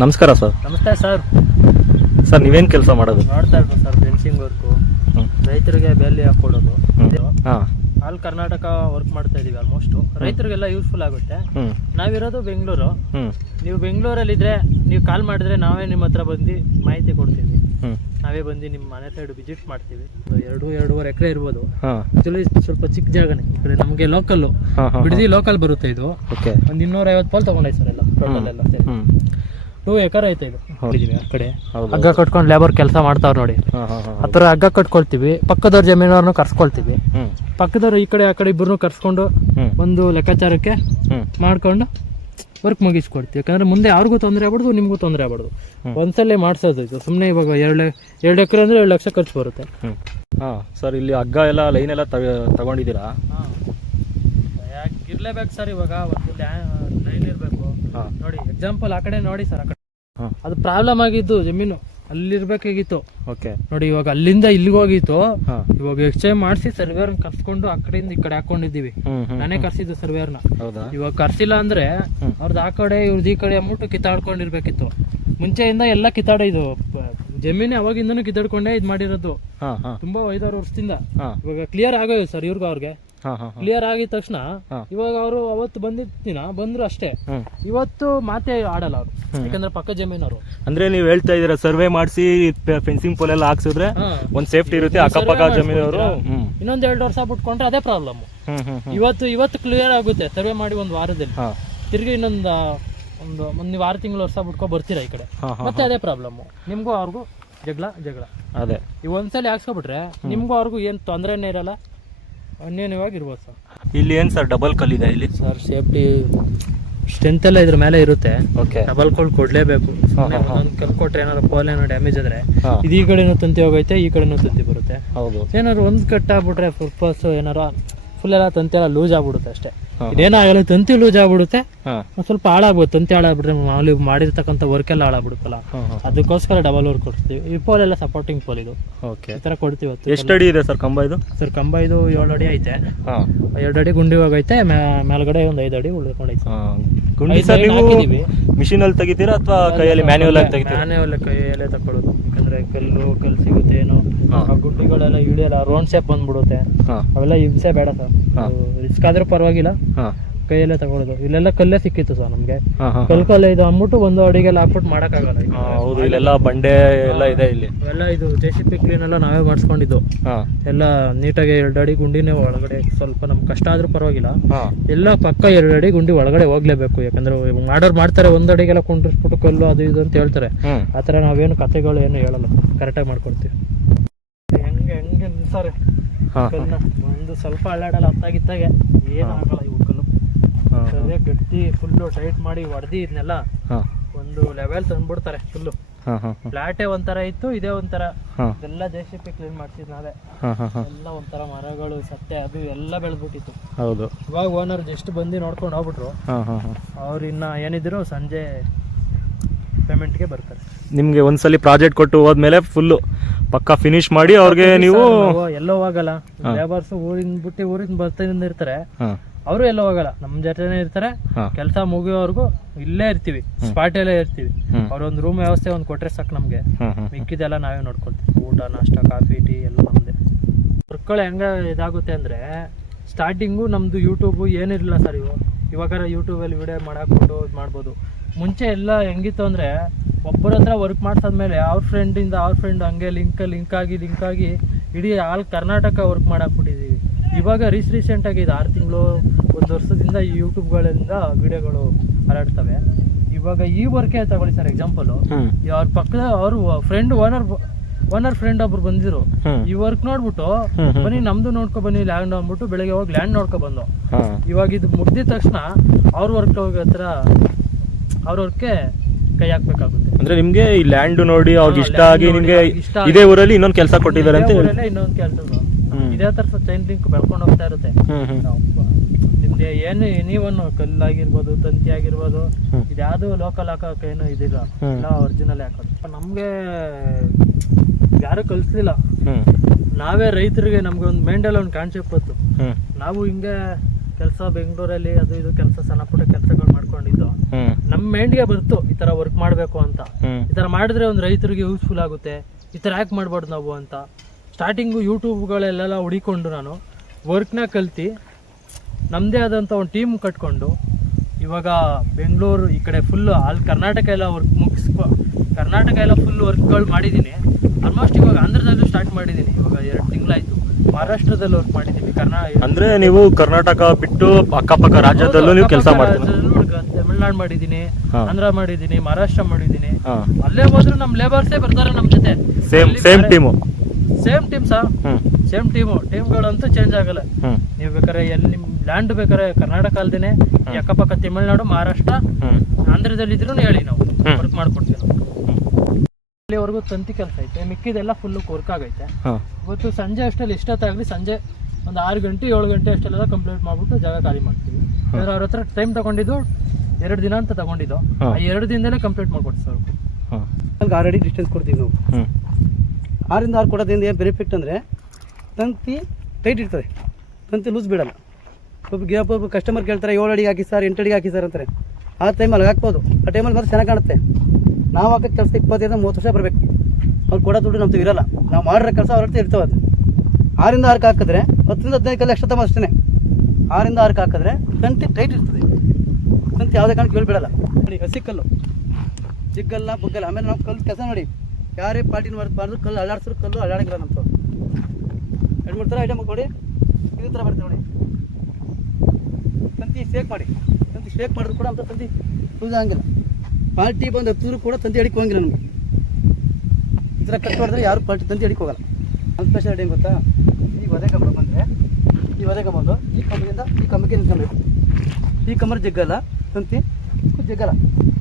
ನಮಸ್ಕಾರ ಸರ್. ನಮಸ್ತೆ sir. Sir ನೀವೇನು ಕೆಲಸ ಮಾಡೋದು? ನೋಡ್ತಾ ಇರ್ಬೋದು ಸರ್, ಫೆನ್ಸಿಂಗ್ ವರ್ಕು, ರೈತರಿಗೆ ಬೇಲಿ ಹಾಕೊಡೋದು. ಆಲ್ ಕರ್ನಾಟಕ ವರ್ಕ್ ಮಾಡ್ತಾ ಇದೀವಿ. ಆಲ್ಮೋಸ್ಟ್ ರೈತರಿಗೆಲ್ಲ ಯೂಸ್ಫುಲ್ ಆಗುತ್ತೆ. ನಾವಿರೋದು ಬೆಂಗಳೂರು. ನೀವು ಬೆಂಗಳೂರಲ್ಲಿ ಇದ್ರೆ ನೀವು ಕಾಲ್ ಮಾಡಿದ್ರೆ ನಾವೇ ನಿಮ್ಮ ಹತ್ರ ಬಂದು ಮಾಹಿತಿ ಕೊಡ್ತೀವಿ. ನಾವೇ ಬಂದು ನಿಮ್ಮ ಮನೆ ಸೈಡ್ ವಿಸಿಟ್ ಮಾಡ್ತೀವಿ. 2-2.5 ಎಕರೆ ಇರ್ಬೋದು. ಆಕ್ಚುಲಿ ಸ್ವಲ್ಪ ಚಿಕ್ಕ ಜಾಗನೇ. ಈ ಕಡೆ ನಮಗೆ ಲೋಕಲ್ ಬಿಡದಿ ಲೋಕಲ್ ಬರುತ್ತೆ. ಇದು ಒಂದು 250 ಪೋಲ್ ತಗೊಂಡೈತೆ ಸರ್. ಎಲ್ಲ ಟೋಟಲ್ ಎಲ್ಲ 2 ಎಕರೆ ಐತೆ. ಇದು ನೋಡಿದೀವಿ ಆ ಕಡೆ ಹಗ್ಗ ಕಟ್ಕೊಂಡು ಲೇಬರ್ ಕೆಲಸ ಮಾಡ್ತಾವ್ರು ನೋಡಿ. ಆ ಥರ ಹಗ್ಗ ಕಟ್ಕೊಳ್ತೀವಿ. ಪಕ್ಕದವ್ರ ಜಮೀನವ್ರನ್ನ ಕರ್ಸ್ಕೊಳ್ತೀವಿ. ಪಕ್ಕದವ್ರು ಈ ಕಡೆ ಆ ಕಡೆ ಇಬ್ಬರನ್ನು ಕರ್ಸ್ಕೊಂಡು ಒಂದು ಲೆಕ್ಕಾಚಾರಕ್ಕೆ ಮಾಡ್ಕೊಂಡು ವರ್ಕ್ ಮುಗಿಸ್ಕೊಡ್ತೀವಿ. ಯಾಕಂದ್ರೆ ಮುಂದೆ ಅವ್ರಿಗೂ ತೊಂದರೆ ಆಗ್ಬಾರ್ದು, ನಿಮಗೂ ತೊಂದರೆ ಆಗ್ಬಾರ್ದು. ಒಂದ್ಸಲ ಮಾಡ್ಸೋದು. ಇದು ಸುಮ್ಮನೆ ಇವಾಗ 2 ಎಕರೆ ಅಂದ್ರೆ 2 ಲಕ್ಷ ಖರ್ಚು ಬರುತ್ತೆ. ಸರ್ ಇಲ್ಲಿ ಹಗ್ಗ ಎಲ್ಲ ಲೈನ್ ಎಲ್ಲ ತಗೊಂಡಿದ್ದೀರಾ? ಇರ್ಲೇಬೇಕು ಸರ್. ಇವಾಗ ಒಂದು ಲೈನ್ ಇರಬೇಕು ನೋಡಿ. ಎಕ್ಸಾಂಪಲ್ ಆ ಕಡೆ ನೋಡಿ ಸರ್, ಆ ಕಡೆ ಅದು ಪ್ರಾಬ್ಲಮ್ ಆಗಿದ್ದು ಜಮೀನು ಅಲ್ಲಿರ್ಬೇಕಾಗಿತ್ತು. ನೋಡಿ ಇವಾಗ ಅಲ್ಲಿಂದ ಇಲ್ಲಿಗೆ ಹೋಗಿತ್ತು. ಇವಾಗ ಎಕ್ಸ್ಚೇಂಜ್ ಮಾಡಿಸಿ ಸರ್ವೇರ್ ಕರ್ಸ್ಕೊಂಡು ಆ ಕಡೆಯಿಂದ ಈ ಕಡೆ ಹಾಕೊಂಡಿದ್ದೀವಿ. ನಾನೇ ಕರ್ಸಿದ್ದು ಸರ್ವೇರ್ನ. ಇವಾಗ ಕರ್ಸಿಲ್ಲ ಅಂದ್ರೆ ಅವ್ರದ್ದು ಆ ಕಡೆ ಇವ್ರದ್ದು ಈ ಕಡೆ ಅಂದ್ಬಿಟ್ಟು ಕಿತ್ತಾಡ್ಕೊಂಡಿರ್ಬೇಕಿತ್ತು. ಮುಂಚೆಯಿಂದ ಎಲ್ಲ ಇದು ಜಮೀನು ಅವಾಗಿಂದನೂ ಕಿತ್ತಾಡ್ಕೊಂಡೇ ಇದು ಮಾಡಿರೋದು. ತುಂಬಾ 5-6 ವರ್ಷದಿಂದ. ಇವಾಗ ಕ್ಲಿಯರ್ ಆಗೋದು ಸರ್ ಇವ್ರಿಗೂ ಅವ್ರಿಗೆ. ಕ್ಲಿಯರ್ ಆಗಿದ ತಕ್ಷಣ ಇವಾಗ ಅವರು ಅವತ್ತು ಬಂದಿದ್ದ ಬಂದ್ರು ಅಷ್ಟೇ. ಇವತ್ತು ಮಾತೆ ಆಡಲ್ಲ ಅವ್ರು, ಯಾಕಂದ್ರೆ ಪಕ್ಕ ಜಮೀನವರು. ಅಂದ್ರೆ ನೀವ್ ಹೇಳ್ತಾ ಇದೀರ ಸರ್ವೆ ಮಾಡಿಸಿ ಫೆನ್ಸಿಂಗ್ ಪೋಲ್ ಎಲ್ಲ ಹಾಕ್ಸಿದ್ರೆ ಒಂದ್ ಸೇಫ್ಟಿ ಇರುತ್ತೆ. ಅಕ್ಕಪಕ್ಕ ಜಮೀನವರು ಇನ್ನೊಂದ್ 2 ವರ್ಷ ಬಿಟ್ಕೊಂಡ್ರೆ ಅದೇ ಪ್ರಾಬ್ಲಮ್. ಇವತ್ತು ಕ್ಲಿಯರ್ ಆಗುತ್ತೆ ಸರ್ವೆ ಮಾಡಿ 1 ವಾರದಲ್ಲಿ. ತಿರ್ಗಿ ಇನ್ನೊಂದು 1 ವಾರ ತಿಂಗಳು ವರ್ಷ ಬಿಟ್ಕೊ ಬರ್ತೀರಾ ಈ ಕಡೆ, ಮತ್ತೆ ಅದೇ ಪ್ರಾಬ್ಲಮ್. ನಿಮ್ಗೂ ಅವ್ರಿಗೂ ಜಗಳ ಅದೇ. ಇವ್ ಒಂದ್ಸಲ ಹಾಕ್ಸ್ಕೊಬಿಟ್ರೆ ನಿಮ್ಗೂ ಅವ್ರಿಗೂ ಏನ್ ತೊಂದರೆನೇ ಇರಲ್ಲ, ಅನ್ಯೋನ್ಯವಾಗಿ ಇರ್ಬೋದು ಸರ್. ಇಲ್ಲಿ ಏನ್ ಸರ್ ಡಬಲ್ ಕಲ್ ಇದೆ ಇಲ್ಲಿ ಸರ್? ಸೇಫ್ಟಿ ಸ್ಟ್ರೆಂತ್ ಎಲ್ಲ ಇದ್ರ ಮೇಲೆ ಇರುತ್ತೆ. ಡಬಲ್ ಕಲ್ ಕೊಡ್ಲೇಬೇಕು. ಒಂದೊಂದು ಕಲ್ ಕೊಟ್ರೆ ಏನಾದ್ರು ಪೋಲ್ ಏನೋ ಡ್ಯಾಮೇಜ್ ಆದ್ರೆ ಇದು ಈ ಕಡೆನೂ ತಂತಿ ಹೋಗೈತೆ, ಈ ಕಡೆನೂ ತಂತಿ ಬರುತ್ತೆ. ಏನಾದ್ರು ಒಂದ್ ಕಟ್ ಆಗ್ಬಿಟ್ರೆ ಪರ್ಪಸ್ ಏನಾರು ಫುಲ್ ಎಲ್ಲ ತಂತಿ ಎಲ್ಲ ಲೂಸ್ ಆಗ್ಬಿಡುತ್ತೆ ಅಷ್ಟೇ. ಇದೇನಾಗಲ್ಲ, ತಂತಿ ಲೂಸ್ ಆಗ್ಬಿಡುತ್ತೆ, ಸ್ವಲ್ಪ ಹಾಳಾಗ್ಬೋದು. ತಂತಿ ಹಾಳಾಗ್ಬಿಟ್ರೆ ಮಾಮೂಲಿ ಮಾಡಿರ್ತಕ್ಕಂಥ ವರ್ಕ್ ಎಲ್ಲ ಹಾಳಾಗ್ಬಿಡುತ್ತಲ್ಲ, ಅದಕ್ಕೋಸ್ಕರ ಡಬಲ್ ವರ್ಕ್ ಕೊಡ್ತೀವಿ. ಈ ಪೋಲ್ ಎಲ್ಲ ಸಪೋರ್ಟಿಂಗ್ ಪೋಲ್ ಇದು ಈ ತರ ಕೊಡ್ತೀವಿ. ಎಷ್ಟು ಅಡಿ ಇದೆ ಸರ್ ಕಂಬ ಇದು? ಸರ್ ಕಂಬ ಇದು 7 ಅಡಿ ಐತೆ. 2 ಅಡಿ ಗುಂಡಿ ಹೋಗೈತೆ. ಮೇಲ್ಗಡೆ ಒಂದು 5 ಅಡಿ ಉಳ್ಕೊಂಡೈತೆ. ಮಿಷಿನ್ ಅಲ್ಲಿ ತೆಗಿತೀರಾ ಅಥವಾ ಕೈಯಲ್ಲಿ ಮ್ಯಾನ್ಯುವಲ್ ಆಗಿ ತೆಗಿತೀರಾ? ಮ್ಯಾನ್ಯುವಲ್ ಕೈಯಲ್ಲೇ ತಕೊಳ್ಳೋದು. ಯಾಕಂದ್ರೆ ಕಲ್ಲು ಸಿಗುತ್ತೆ ಏನೋ, ಆ ಗುಂಡಿಗಳೆಲ್ಲ ಹಿಡಿಯಲ್ಲ, ರೌಂಡ್ ಶೇಪ್ ಬಂದ್ಬಿಡುತ್ತೆ. ಅವೆಲ್ಲ ಹಿಂಸೆ ಬೇಡ ಸರ್. ರಿಸ್ಕ್ ಆದ್ರೂ ಪರವಾಗಿಲ್ಲ, ಕೈಯಲ್ಲೇ ತಗೊಳ್ಳೋದು. ಇಲ್ಲೆಲ್ಲ ಕಲ್ಲೇ ಸಿಕ್ಕಿತ್ತು ಸರ್ ನಮ್ಗೆ. ಕಲ್ಕಲ್ಲ ಇದು ಅಂದ್ಬಿಟ್ಟು 1 ಅಡಿಗೆಲ್ಲ ಹಾಕ್ಬಿಟ್ಟು ಮಾಡಕ್ಕಾಗಲ್ಲ. ಹೌದು, ಇಲ್ಲೆಲ್ಲ ಬಂಡೆ ಎಲ್ಲ ಇದೆ. ಇಲ್ಲಿ ಎಲ್ಲ ಇದು JCB ಕ್ಲೀನ್ ಎಲ್ಲ ನಾವೇ ಮಾಡಿಸ್ಕೊಂಡಿದ್ದು. ಎಲ್ಲ ನೀಟಾಗಿ 2 ಅಡಿ ಗುಂಡಿನೇ ಒಳಗಡೆ. ಸ್ವಲ್ಪ ನಮ್ಗೆ ಕಷ್ಟ ಆದ್ರೂ ಪರವಾಗಿಲ್ಲ, ಎಲ್ಲ ಪಕ್ಕ 2 ಅಡಿ ಗುಂಡಿ ಒಳಗಡೆ ಹೋಗ್ಲೇಬೇಕು. ಯಾಕಂದ್ರೆ ಮಾಡೋರು ಮಾಡ್ತಾರೆ 1 ಅಡಿಗೆಲ್ಲ ಕುಂಡ್ರಿಸ್ಬಿಟ್ಟು ಕಲ್ಲು ಅದು ಇದು ಅಂತ ಹೇಳ್ತಾರೆ. ಆತರ ನಾವೇನು ಕಥೆಗಳು ಏನು ಹೇಳಲ್ಲ, ಕರೆಕ್ಟಾಗಿ ಮಾಡ್ಕೊಡ್ತೀವಿ. ಹೆಂಗೆ ಸರ್ ಒಂದು ಸ್ವಲ್ಪ ಅಲ್ಲಾಡಲ್ಲ, ಹೊತ್ತಾಗಿತ್ತಾಗೆ ಏನಾಗಲ್ಲ. ಇವು ಕಲ್ಲು ಸರಿಯಾಗಿ ಗಟ್ಟಿ ಫುಲ್ಲು ಟೈಟ್ ಮಾಡಿ ಹೊಡೆದಿ ಇದನ್ನೆಲ್ಲ ಒಂದು ಲೆವೆಲ್ ತಂದ್ಬಿಡ್ತಾರೆ. ಫುಲ್ಲು ಫ್ಲಾಟೇ ಒಂಥರ ಇತ್ತು, ಇದೇ ಒಂಥರ. ಎಲ್ಲ JCB ಕ್ಲೀನ್ ಮಾಡ್ತಿದ್ ನಾವೇ. ಎಲ್ಲ ಒಂಥರ ಮರಗಳು ಸತ್ತೆ ಅದು ಎಲ್ಲ ಬೆಳೆದ್ಬಿಟ್ಟಿತ್ತು. ಹೌದು. ಇವಾಗ ಓನರ್ ಜಸ್ಟ್ ಬಂದು ನೋಡ್ಕೊಂಡು ಹೋಗ್ಬಿಟ್ರು. ಅವ್ರು ಇನ್ನ ಏನಿದ್ರು ಸಂಜೆ ಪೇಮೆಂಟ್ಗೆ ಬರ್ತಾರೆ. ನಿಮ್ಗೆ ಒಂದ್ಸಲಿ ಪ್ರಾಜೆಕ್ಟ್ ಕೊಟ್ಟು ಹೋದ್ಮೇಲೆ ಫುಲ್ ಪಕ್ಕ ಫಿನಿಶ್ ಮಾಡಿ ಅವ್ರಿಗೆ ನೀವು ಎಲ್ಲೋ ಹೋಗಲ್ಲ. ಲೇಬರ್ಸ್ ಊರಿಂದ ಬರ್ತಿರ್ತಾರೆ, ಅವರು ಎಲ್ಲೋ ಹೋಗಲ್ಲ, ನಮ್ ಜೊತೆನೇ ಇರ್ತಾರೆ. ಕೆಲಸ ಮುಗಿಯೋವರೆಗೂ ಇಲ್ಲೇ ಇರ್ತೀವಿ, ಸ್ಪಾಟ್ ಅಲ್ಲೇ ಇರ್ತೀವಿ. ಅವ್ರೊಂದು ರೂಮ್ ವ್ಯವಸ್ಥೆ ಒಂದು ಕೊಟ್ರೆ ಸಾಕು ನಮ್ಗೆ. ಮಿಕ್ಕಿದೆಲ್ಲ ನಾವೇ ನೋಡ್ಕೊಳ್ತೀವಿ. ಊಟ, ನಾಷ್ಟ, ಕಾಫಿ, ಟೀ ಎಲ್ಲ ನಮ್ದೆ. ವರ್ಕ್ಗಳು ಹೆಂಗ ಇದಾಗುತ್ತೆ ಅಂದ್ರೆ, ಸ್ಟಾರ್ಟಿಂಗು ನಮ್ದು ಯೂಟ್ಯೂಬ್ ಏನಿರಲಿಲ್ಲ ಸರ್. ಇವಾಗ ಯೂಟ್ಯೂಬಲ್ಲಿ ವಿಡಿಯೋ ಮಾಡಾಕೊಂಡು ಇದು ಮಾಡ್ಬೋದು. ಮುಂಚೆ ಎಲ್ಲ ಹೆಂಗಿತ್ತು ಅಂದ್ರೆ, ಒಬ್ಬರ ಹತ್ರ ವರ್ಕ್ ಮಾಡ್ಸಾದ್ಮೇಲೆ ಅವ್ರ ಫ್ರೆಂಡ್ ಹಂಗೆ ಲಿಂಕ್ ಆಗಿ ಇಡೀ ಆಲ್ ಕರ್ನಾಟಕ ವರ್ಕ್ ಮಾಡಾಕ್ಬಿಟ್ಟಿದ್ದೀವಿ. ಇವಾಗ ರೀಸೆಂಟಾಗಿ ಇದು 6 ತಿಂಗಳು 1 ವರ್ಷದಿಂದ ಈ ಯೂಟ್ಯೂಬ್ಗಳಿಂದ ವಿಡಿಯೋಗಳು ಹರಡ್ತವೆ. ಇವಾಗ ಈ ವರ್ಕೇ ತಗೊಳ್ಳಿ ಸರ್ ಎಕ್ಸಾಂಪಲು. ಅವ್ರ ಪಕ್ಕದ ಅವರು ಓನರ್ ಫ್ರೆಂಡ್ ಒಬ್ರು ಬಂದಿದ್ರು. ಈ ವರ್ಕ್ ನೋಡ್ಬಿಟ್ಟು ಬನ್ನಿ ನಮ್ದು ನೋಡ್ಕೊ ಬನ್ನಿ ಲ್ಯಾಂಡ್ ಅಂದ್ಬಿಟ್ಟು ಬೆಳಗ್ಗೆ ಹೋಗಿ ಲ್ಯಾಂಡ್ ನೋಡ್ಕೊ ಬಂದು. ಇವಾಗ ಇದು ಮುಗ್ದಿದ ತಕ್ಷಣ ಅವ್ರ ವರ್ಕ್ ಹತ್ರ ಅವ್ರ ವರ್ಕ್ಗೆ ಕೈ ಹಾಕ್ಬೇಕಾಗುತ್ತೆ. ಅಂದ್ರೆ ನಿಮ್ಗೆ ಈ ಲ್ಯಾಂಡ್ ನೋಡಿ ಅವ್ರಿಗೆ ಇಷ್ಟ ಆಗಿ ನಿಮ್ಗೆ ಇದೇ ಊರಲ್ಲಿ ಇನ್ನೊಂದು ಕೆಲಸ ಕೊಟ್ಟಿದ್ದಾರೆ ಅಂತ ಇನ್ನೊಂದು ಕೆಲಸ ಇದೇ ತರ ಚೈನ್ ಲಿಂಕ್ ಬೆಳ್ಕೊಂಡು ಹೋಗ್ತಾ ಇರುತ್ತೆ. ನಿಮ್ಗೆ ಏನು ನೀವನ್ನು ಕಲ್ಲಾಗಿರ್ಬೋದು, ತಂತಿ ಆಗಿರ್ಬೋದು, ಇದ್ಯಾವುದು ಲೋಕಲ್ ಹಾಕೋಕೆ ಏನು ಇದಿಲ್ಲ, ಎಲ್ಲ ಒರಿಜಿನಲ್ ಹಾಕೋದು. ನಮ್ಗೆ ಯಾರು ಕಲಿಸ್ಲಿಲ್ಲ, ನಾವೇ ರೈತರಿಗೆ. ನಮ್ಗೆ ಒಂದು ಮೈಂಡಲ್ಲಿ ಒಂದು ಕಾನ್ಸೆಪ್ಟ್ ಬಂತು. ನಾವು ಹಿಂಗೆ ಕೆಲಸ ಬೆಂಗಳೂರಲ್ಲಿ ಅದು ಇದು ಕೆಲಸ ಸಣ್ಣ ಪುಟ್ಟ ಕೆಲಸಗಳು ಮಾಡ್ಕೊಂಡಿದ್ದು. ನಮ್ಮ ಮೈಂಡ್ಗೆ ಬರ್ತು ಈ ತರ ವರ್ಕ್ ಮಾಡಬೇಕು ಅಂತ. ಈ ತರ ಮಾಡಿದ್ರೆ ಒಂದು ರೈತರಿಗೆ ಯೂಸ್ಫುಲ್ ಆಗುತ್ತೆ, ಈ ತರ ಯಾಕೆ ಮಾಡ್ಬಾರ್ದು ನಾವು ಅಂತ ಸ್ಟಾರ್ಟಿಂಗು ಯೂಟ್ಯೂಬ್ಗಳೆಲ್ಲ ಹುಡಿಕೊಂಡು ನಾನು ವರ್ಕ್ನ ಕಲ್ತು ನಮ್ಮದೇ ಆದಂಥ ಒಂದು ಟೀಮ್ ಕಟ್ಕೊಂಡು ಇವಾಗ ಬೆಂಗಳೂರು ಈ ಕಡೆ ಫುಲ್ಲು ಅಲ್ಲಿ ಕರ್ನಾಟಕ ಎಲ್ಲ ಕರ್ನಾಟಕ ಎಲ್ಲ ಫುಲ್ ವರ್ಕ್ಗಳು ಮಾಡಿದ್ದೀನಿ. ಆಲ್ಮೋಸ್ಟ್ ಇವಾಗ ಆಂಧ್ರದಲ್ಲೂ ಸ್ಟಾರ್ಟ್ ಮಾಡಿದ್ದೀನಿ. ಇವಾಗ 2 ತಿಂಗಳಾಯ್ತು. ಮಹಾರಾಷ್ಟ್ರದಲ್ಲಿ ವರ್ಕ್ ಮಾಡಿದ್ದೀನಿ. ಅಂದ್ರೆ ನೀವು ಕರ್ನಾಟಕ ಬಿಟ್ಟು ಅಕ್ಕಪಕ್ಕ ರಾಜ್ಯದಲ್ಲೂ ನೀವು ಕೆಲಸ ಮಾಡ್ತೀರಾ? ತಮಿಳ್ನಾಡು ಮಾಡಿದ್ದೀನಿ, ಆಂಧ್ರ ಮಾಡಿದ್ದೀನಿ, ಮಹಾರಾಷ್ಟ್ರ ಮಾಡಿದ್ದೀನಿ. ಅಲ್ಲೇ ಹೋದ್ರು ನಮ್ಮ ಲೇಬರ್ಸೇ ಬರ್ತಾರೆ ನಮ್ಮ ಜೊತೆ. ಸೇಮ್ ಟೀಮು ಸರ್, ಸೇಮ್ ಟೀಮ್ಗಳಂತೂ ಚೇಂಜ್ ಆಗಲ್ಲ. ನೀವು ಬೇಕಾದ್ರೆ ಎಲ್ಲಿ ನಿಮ್ ಲ್ಯಾಂಡ್ ಬೇಕಾದ್ರೆ ಕರ್ನಾಟಕ ಅಲ್ದೇನೆ ಅಕ್ಕಪಕ್ಕ ತಮಿಳ್ನಾಡು, ಮಹಾರಾಷ್ಟ್ರ, ಆಂಧ್ರದಲ್ಲಿ ಇದ್ರೂ ಹೇಳಿ ನಾವು ವರ್ಕ್ ಮಾಡ್ಕೊಡ್ತೀವಿ. ಇಲ್ಲಿವರೆಗೂ ತಂತಿ ಕೆಲಸ ಐತೆ, ಮಿಕ್ಕಿದೆಲ್ಲ ಫುಲ್ ವರ್ಕ್ ಆಗೈತೆ. ಇವತ್ತು ಸಂಜೆ ಅಷ್ಟಲ್ಲಿ ಎಷ್ಟೊತ್ತಾಗಲಿ ಸಂಜೆ ಒಂದು 6 ಗಂಟೆ 7 ಗಂಟೆ ಅಷ್ಟೆಲ್ಲ ಕಂಪ್ಲೀಟ್ ಮಾಡ್ಬಿಟ್ಟು ಜಾಗ ಖಾಲಿ ಮಾಡ್ತೀವಿ. ಅವ್ರ ಹತ್ರ ಟೈಮ್ ತಗೊಂಡಿದ್ದು 2 ದಿನ ಅಂತ ತಗೊಂಡಿದ್ದು. ಆ 2 ದಿನದಲ್ಲೇ ಕಂಪ್ಲೀಟ್ ಮಾಡ್ಕೊಡ್ತೀವಿ ಸರ್. ಆಲ್ರೆಡಿ ಡಿಸ್ಟೆನ್ಸ್ ಕೊಡ್ತೀವಿ ನಾವು. 6 ಇಂದ 6 ಕೊಡೋದ್ರಿಂದ ಏನು ಬೆನಿಫಿಟ್ ಅಂದರೆ ತಂತಿ ಟೈಟ್ ಇರ್ತದೆ, ತಂತಿ ಲೂಸ್ ಬಿಡಲ್ಲ. ಒಬ್ಬ ಕಸ್ಟಮರ್ ಕೇಳ್ತಾರೆ 7 ಅಡಿಗೆ ಹಾಕಿ ಸರ್, 8 ಅಡಿಗೆ ಹಾಕಿ ಸರ್ ಅಂತಾರೆ. ಆ ಟೈಮಲ್ಲಿ ಹಾಕ್ಬೋದು. ಆ ಟೈಮಲ್ಲಿ ಮಾತ್ರ ಚೆನ್ನಾಗಿ ಕಾಣುತ್ತೆ. ನಾವು ಹಾಕೋದು ಕೆಲಸ 25-30 ವರ್ಷ ಬರಬೇಕು. ಅವ್ರು ಕೊಡೋ ದುಡ್ಡು ನಮ್ದು ಇರೋಲ್ಲ. ನಾವು ಮಾಡಿರೋ ಕೆಲಸ ಅವ್ರ ಹತ್ರ ಇರ್ತವೆ. ಅದು 6 ಇಂದ 6 ಹಾಕಿದ್ರೆ 10 ರಿಂದ 15 ಕಲ್ಲು ಎಕ್ಸ್ಟ್ರಾ ತಮ್ಮ ಅಷ್ಟೇ. 6 ಇಂದ 6 ಹಾಕಿದ್ರೆ ತಂತಿ ಟೈಟ್ ಇರ್ತದೆ. ತಂತಿ ಯಾವುದೇ ಕಾರಣಕ್ಕೆ ಹೇಳ್ಬಿಡಲ್ಲ. ನೋಡಿ ಹಸಿಕಲ್ಲು ಜಿಗ್ಗಲ್ಲ ಬಗ್ಗಲ್ಲ. ಆಮೇಲೆ ನಾವು ಕಲ್ಲು ಕೆಲಸ ನೋಡಿ ಯಾರೇ ಪಾರ್ಟಿನ ಮಾಡಬಾರ್ದು. ಕಲ್ಲು ಅಲ್ಲಾಡ್ಸಿದ್ರು ಕಲ್ಲು ಅಲ್ಲಾಡಂಗಿಲ್ಲ ನಮ್ಮದು. 2-3 ಥರ ಐಟಮ್ ಕೊಡಿ. ಇದೇ ಥರ ಮಾಡ್ತೀವಿ ನೋಡಿ. ತಂತಿ ಶೇಕ್ ಮಾಡಿ, ತಂತಿ ಶೇಕ್ ಮಾಡಿದ್ರು ಕೂಡ ಅಂತ ತಂತಿ ಲೂಸ್ ಆಗಂಗಿಲ್ಲ. ಪಾರ್ಟಿ ಬಂದು ಹತ್ತಿದ್ರು ಕೂಡ ತಂತಿ ಅಡಿಕೆ ಹೋಗಿಲ್ಲ ನಮಗೆ. ಈ ಥರ ಕಟ್ ಮಾಡಿದ್ರೆ ಯಾರು ಪಾರ್ಟಿ ತಂತಿ ಅಡಿಕೆ ಹೋಗಲ್ಲ. ನಮ್ಮ ಸ್ಪೆಷಾಲಿಟಿ ಏನು ಗೊತ್ತಾ? ಈ ಒದೆ ಕಂಬ ಬಂದರೆ ಈ ಒದೆ ಕಂಬ ಬಂದು ಈ ಕಂಬದಿಂದ ಈ ಕಂಬಕ್ಕೆ ನಿಂತ್ಕೊಬೇಕು. ಈ ಕಂಬ ಜಗ್ಗಲ್ಲ, ತಂತಿ ಜಗ್ಗಲ್ಲ.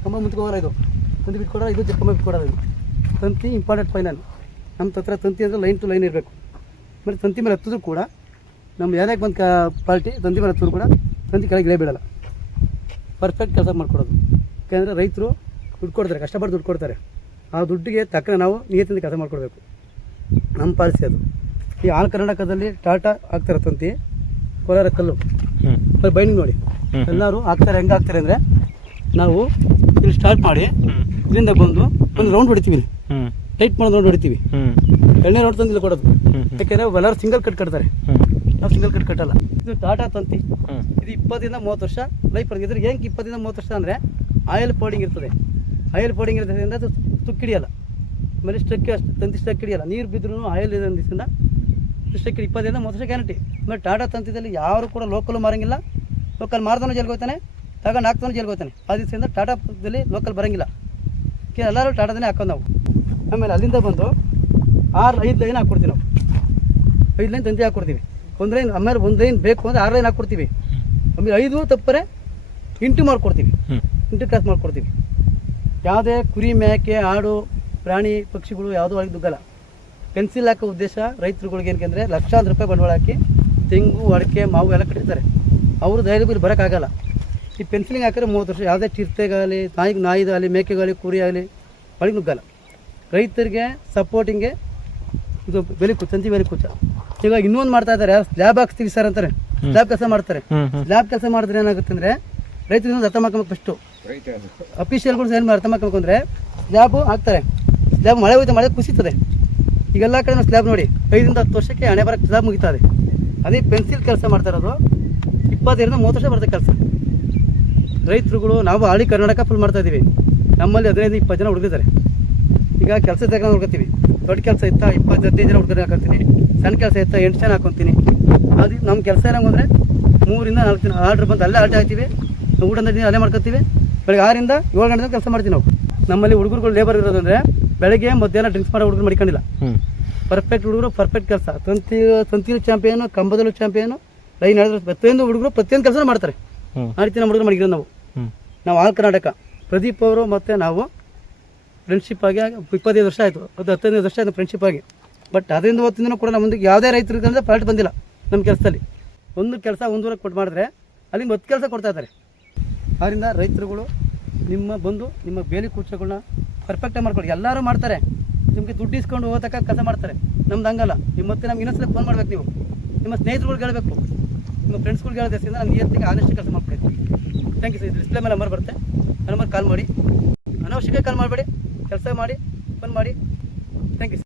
ಕಂಬ ಮುಂತ್ಕೋಗಲ್ಲ. ಇದು ತಂತಿ ಬಿಟ್ಕೊಡೋಲ್ಲ, ಇದು ಕಂಬ ಬಿಟ್ಕೊಡೋಲ್ಲ. ಇದು ತಂತಿ ಇಂಪಾರ್ಟೆಂಟ್ ಫೈನಲ್. ನಮ್ಮ ಹತ್ರ ತಂತಿ ಅಂದರೆ ಲೈನ್ ಟು ಲೈನ್ ಇರಬೇಕು. ಮತ್ತು ತಂತಿ ಮೇಲೆ ಹತ್ತಿದ್ರು ಕೂಡ ನಮ್ಮ ಯಾರ್ಯಾಕೆ ಬಂದು ಪಾರ್ಟಿ ತಂತಿ ಮೇಲೆ ಹತ್ತಿದ್ರು ಕೂಡ ತಂತಿ ಕೆಳಗೆ ಇಳೇ ಬಿಡಲ್ಲ. ಪರ್ಫೆಕ್ಟ್ ಕೆಲಸ ಮಾಡಿಕೊಡೋದು. ಯಾಕೆಂದರೆ ರೈತರು ದುಡ್ಡು ಕೊಡ್ತಾರೆ, ಕಷ್ಟಪಟ್ಟು ದುಡ್ಡು ಕೊಡ್ತಾರೆ. ಆ ದುಡ್ಡಿಗೆ ತಕ್ಕ ನಾವು ನಿಯತ್ತಿಂದ ಕೆಲಸ ಮಾಡಿಕೊಡ್ಬೇಕು. ನಮ್ಮ ಪಾಲಿಸಿ ಅದು. ಈ ಆಲ್ ಕರ್ನಾಟಕದಲ್ಲಿ ಟಾಟಾ ಹಾಕ್ತಾರೆ ತಂತಿ, ಕೋಲಾರ ಕಲ್ಲು ಬೈಂಡಿಂಗ್ ನೋಡಿ ಎಲ್ಲರೂ ಹಾಕ್ತಾರೆ. ಹೆಂಗೆ ಹಾಕ್ತಾರೆ ಅಂದರೆ ನಾವು ಇಲ್ಲಿ ಸ್ಟಾರ್ಟ್ ಮಾಡಿ ಇಲ್ಲಿಂದ ಬಂದು ಒಂದು ರೌಂಡ್ ಹೊಡಿತೀವಿ, ಟೈಟ್ ಮಾಡೋದು ರೌಂಡ್ ಹೊಡಿತೀವಿ. 2ನೇ ರೌಂಡ್ ತಂದಿಲ್ಲ ಕೊಡೋದು. ಯಾಕೆಂದರೆ ಎಲ್ಲರೂ ಸಿಂಗಲ್ ಕಟ್ ಕಟ್ತಾರೆ, ನಾವು ಸಿಂಗಲ್ ಕಟ್ ಕಟ್ಟಲ್ಲ. ಇದು ಟಾಟಾ ತಂತಿ. ಇದು 20 ರಿಂದ 30 ವರ್ಷ ಲೈಫ್ ಬರ್ತದೆ. ಇದ್ರೆ ಹೆಂಗೆ 20 ರಿಂದ 30 ವರ್ಷ ಅಂದರೆ ಆಯಿಲ್ ಪೌಡಿಂಗ್ ಇರ್ತದೆ. ಆಯಿಲ್ ಪೌಡಿಂಗ್ ಇರೋದ್ರಿಂದ ಅದು ತುಕ್ಕಿಡಿಯಲ್ಲ. ಆಮೇಲೆ ಸ್ಟ್ರಕ್ ಅಷ್ಟು ತಂತಿ ಸ್ಟ್ರಕ್ ಹಿಡಿಯಲ್ಲ. ನೀರು ಬಿದ್ದರೂ ಆಯಿಲ್ ಇರೋದ್ರಿಂದ ಸ್ಟ್ರಕ್ 20 ರಿಂದ 30 ವರ್ಷ ಗ್ಯಾರಂಟಿ. ಆಮೇಲೆ ಟಾಟಾ ತಂತಿದಲ್ಲಿ ಯಾರು ಕೂಡ ಲೋಕಲ್ ಮಾರಂಗಿಲ್ಲ. ಲೋಕಲ್ ಮಾರ್ದವನು ಜೈಲ್ಗೆ ಹೋಗ್ತಾನೆ, ತಗೊಂಡು ಹಾಕ್ತಾನು ಜೈಲ್ಗೆ ಹೋಗ್ತಾನೆ. ಆ ದಿವಸದಿಂದ ಟಾಟಾ ತಂತಿದಲ್ಲಿ ಲೋಕಲ್ ಬರೋಂಗಿಲ್ಲ. ಎಲ್ಲರೂ ಟಾಟಾದನ್ನೇ ಹಾಕೋದು ನಾವು. ಆಮೇಲೆ ಅಲ್ಲಿಂದ ಬಂದು 5 ಲೈನ್ ಹಾಕ್ಕೊಡ್ತೀವಿ ನಾವು. 5 ಲೈನ್ ತಂತಿ ಹಾಕ್ಕೊಡ್ತೀವಿ. 1 ಲೈನ್ ಆಮೇಲೆ 1 ಲೈನ್ ಬೇಕು ಅಂದರೆ 6 ಲೈನ್ ಹಾಕ್ಕೊಡ್ತೀವಿ. ಆಮೇಲೆ 5 ತಪ್ಪರೆ ಇಂಟು ಮಾಡ್ಕೊಡ್ತೀವಿ, ಇಂಟು ಕ್ರಾಸ್ ಮಾಡ್ಕೊಡ್ತೀವಿ. ಯಾವುದೇ ಕುರಿ ಮೇಕೆ ಆಡು ಪ್ರಾಣಿ ಪಕ್ಷಿಗಳು ಯಾವುದೂ ಒಳಗೆ ದುಗ್ಗಲ್ಲ. ಪೆನ್ಸಿಲ್ ಹಾಕೋ ಉದ್ದೇಶ ರೈತರುಗಳಿಗೆ ಏನಕ್ಕೆ ಲಕ್ಷಾಂತರ ರೂಪಾಯಿ ಬಂಡವಾಳ ಹಾಕಿ ತೆಂಗು ಅಡಿಕೆ ಮಾವು ಎಲ್ಲ ಕಟ್ಟಿರ್ತಾರೆ. ಅವರು ಧೈರ್ಯದಲ್ಲಿ ಬರೋಕ್ಕಾಗಲ್ಲ. ಈ ಪೆನ್ಸಿಲಿಂಗ್ ಹಾಕಿದ್ರೆ 30 ವರ್ಷ ಯಾವುದೇ ಚಿರತೆಗಾಗಲಿ ನಾಯಿದಾಗಲಿ ಮೇಕೆಗಾಗಲಿ ಕುರಿ ಆಗಲಿ ಒಳಗೆ ನುಗ್ಗಲ್ಲ. ರೈತರಿಗೆ ಸಪೋರ್ಟಿಂಗ್ಗೆ ಇದು ಬೆಲೆ ತಂತಿ ಬೆಲೆ ಕೂಚ. ಈಗ ಇನ್ನೊಂದು ಮಾಡ್ತಾ ಇದ್ದಾರೆ, ಸ್ಲ್ಯಾಬ್ ಹಾಕ್ಸ್ತೀವಿ ಸರ್ ಅಂತಾರೆ. ಸ್ಲ್ಯಾಬ್ ಕೆಲಸ ಮಾಡ್ತಾರೆ. ಸ್ಲ್ಯಾಬ್ ಕೆಲಸ ಮಾಡಿದ್ರೆ ಏನಾಗುತ್ತೆ ಅಂದರೆ ರೈತರು ಇನ್ನೊಂದು ಅರ್ಥ ಮಾಡ್ಕೊಬೇಕು. ಫಸ್ಟು ಅಫಿಷಿಯಲ್ಗಳು ಏನು ಅರ್ಥ ಮಾಡ್ಕೊಬೇಕು ಅಂದರೆ ಸ್ಲ್ಯಾಬು ಹಾಕ್ತಾರೆ. ಸ್ಲ್ಯಾಬ್ ಮಳೆ ಹೋಯ್ತು, ಮಳೆ ಕುಸಿತದೆ. ಈಗೆಲ್ಲ ಕಡೆ ನಾವು ಸ್ಲ್ಯಾಬ್ ನೋಡಿ 5 ರಿಂದ 10 ವರ್ಷಕ್ಕೆ ಹಣೆ ಬರೋಕ್ಕೆ ಸ್ಲ್ಯಾಬ್ ಮುಗಿತಾರೆ. ಅದೇ ಪೆನ್ಸಿಲ್ ಕೆಲಸ ಮಾಡ್ತಾ ಇರೋದು 20 ರಿಂದ 30 ವರ್ಷ ಬರುತ್ತೆ ಕೆಲಸ. ರೈತರುಗಳು ನಾವು ಹಳ್ಳಿ ಕರ್ನಾಟಕ ಫುಲ್ ಮಾಡ್ತಾ ಇದ್ದೀವಿ. ನಮ್ಮಲ್ಲಿ 15-20 ಜನ ಹುಡುಗಿದ್ದಾರೆ. ಈಗ ಕೆಲಸ ತಗೊಂಡು ಹುಡ್ಕೊತೀವಿ. ದೊಡ್ಡ ಕೆಲಸ ಇತ್ತಾ 20-15 ಜನ ಹುಡುಗರು ಹಾಕೊತೀನಿ. ಸಣ್ಣ ಕೆಲಸ ಇತ್ತಾ 8 ಜನ ಹಾಕೊತೀನಿ. ಅದು ನಮ್ಮ ಕೆಲಸ ಏನಂಗೆ ಅಂದರೆ 3 ರಿಂದ 4 ದಿನ ಆರ್ಡ್ರ್ ಬಂದು ಅಲ್ಲೇ ಆಟ ಆಗ್ತೀವಿ. ಊಟ ಅಲ್ಲೇ ಮಾಡ್ಕೊತೀವಿ. ಬೆಳಗ್ಗೆ 6 ರಿಂದ 7 ಗಂಟೆ ಕೆಲಸ ಮಾಡ್ತೀವಿ ನಾವು. ನಮ್ಮಲ್ಲಿ ಹುಡುಗರುಗಳು ಲೇಬರ್ ಇರೋದಂದರೆ ಬೆಳಗ್ಗೆ ಮಧ್ಯಾಹ್ನ ಡ್ರಿಂಕ್ಸ್ ಮಾಡೋ ಹುಡುಗರು ಮಡಿಕೊಂಡಿಲ್ಲ. ಪರ್ಫೆಕ್ಟ್ ಹುಡುಗರು ಪರ್ಫೆಕ್ಟ್ ಕೆಲಸ. ತಂತಿಲು ಚಾಂಪಿಯನು, ಕಂಬದಲ್ಲೂ ಚಾಂಪಿಯನು, ಲೈನ್ ಹೇಳಿದ್ರೆ ಪ್ರತಿಯೊಂದು ಹುಡುಗರು ಪ್ರತಿಯೊಂದು ಕೆಲಸ ಮಾಡ್ತಾರೆ. ಆ ರೀತಿ ನಮ್ಮ ಹುಡುಗರು ಮಡಿಗಿರೋದು ನಾವು ಆಲ್ ಕರ್ನಾಟಕ. ಪ್ರದೀಪ್ ಅವರು ಮತ್ತು ನಾವು ಫ್ರೆಂಡ್ಶಿಪ್ ಆಗಿ 25 ವರ್ಷ ಆಯಿತು, ಅದು 15 ವರ್ಷ ಆಯಿತು ಫ್ರೆಂಡ್ಶಿಪ್ ಆಗಿ. ಬಟ್ ಅದರಿಂದ ಹೊತ್ತಿನ ಕೂಡ ನಮ್ಮ ಮುಂದೆ ಯಾವುದೇ ರೈತರು ಅಂದರೆ ಪಾರ್ಟಿ ಬಂದಿಲ್ಲ ನಮ್ಮ ಕೆಲಸದಲ್ಲಿ. ಒಂದು ಕೆಲಸ 1 ಊರಿಗೆ ಕೊಟ್ಟು ಮಾಡಿದ್ರೆ ಅಲ್ಲಿಂದ 10 ಕೆಲಸ ಕೊಡ್ತಾ ಇದ್ದಾರೆ. ಆದ್ದರಿಂದ ರೈತರುಗಳು ನಿಮ್ಮ ಬೇಲಿ ಕೂಚಗಳನ್ನ ಪರ್ಫೆಕ್ಟಾಗಿ ಮಾಡ್ಕೊಳ್ಳಿ. ಎಲ್ಲರೂ ಮಾಡ್ತಾರೆ, ನಿಮಗೆ ದುಡ್ಡು ಇಸ್ಕೊಂಡು ಹೋಗತಕ್ಕ ಕೆಲಸ ಮಾಡ್ತಾರೆ. ನಮ್ದು ಹಂಗಲ್ಲ. ಮತ್ತೆ ನಮ್ಗೆ ಇನ್ನೊಂದ್ಸಲ ಫೋನ್ ಮಾಡ್ಬೇಕು. ನೀವು ನಿಮ್ಮ ಸ್ನೇಹಿತರುಗಳಿಗೆ ಹೇಳಬೇಕು, ನಿಮ್ಮ ಫ್ರೆಂಡ್ಸ್ಗಳಿಗೆ ಹೇಳೋದ್ರಿಂದ ನಾನು ನಿಯತ್ತಿಗೆ ಆದಷ್ಟು ಕೆಲಸ ಮಾಡ್ಕೊಡ್ತೀನಿ. Thank you sir. ಡಿಸ್ಪ್ಲೇ ಮೇಲೆ ನಂಬರ್ ಬರುತ್ತೆ, ಆ ನಂಬರ್ ಕಾಲ್ ಮಾಡಿ. ಅನಾವಶ್ಯಕ ಕಾಲ್ ಮಾಡಬೇಡಿ, ಕೆಲಸ ಮಾಡಿ, ಫೋನ್ ಮಾಡಿ. Thank you sir.